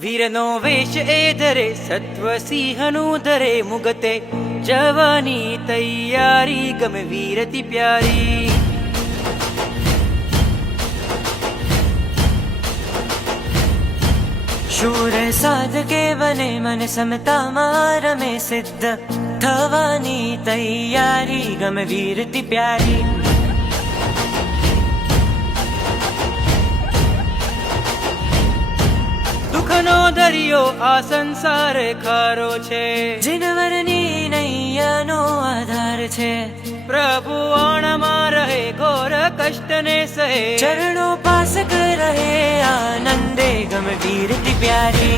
વીરનો વેશ એ ધરે સત્વ સિંહનું ધરે મુગતે જવાની તૈયારી ગમે વીરતી પ્યારી શૂર સાધકે બને મન સમતામાં રમે સિદ્ધ થવાની તૈયારી ગમે વીરતી પ્યારી દુઃખનો દરિયો આ સંસાર ખારો છે જીનવરની નૈયાનો આધાર છે પ્રભુ ઓણમાં રહે ઘોર કષ્ટને સહે ચરણો પાસક રહે આનંદે ગમ વીરતી પ્યારી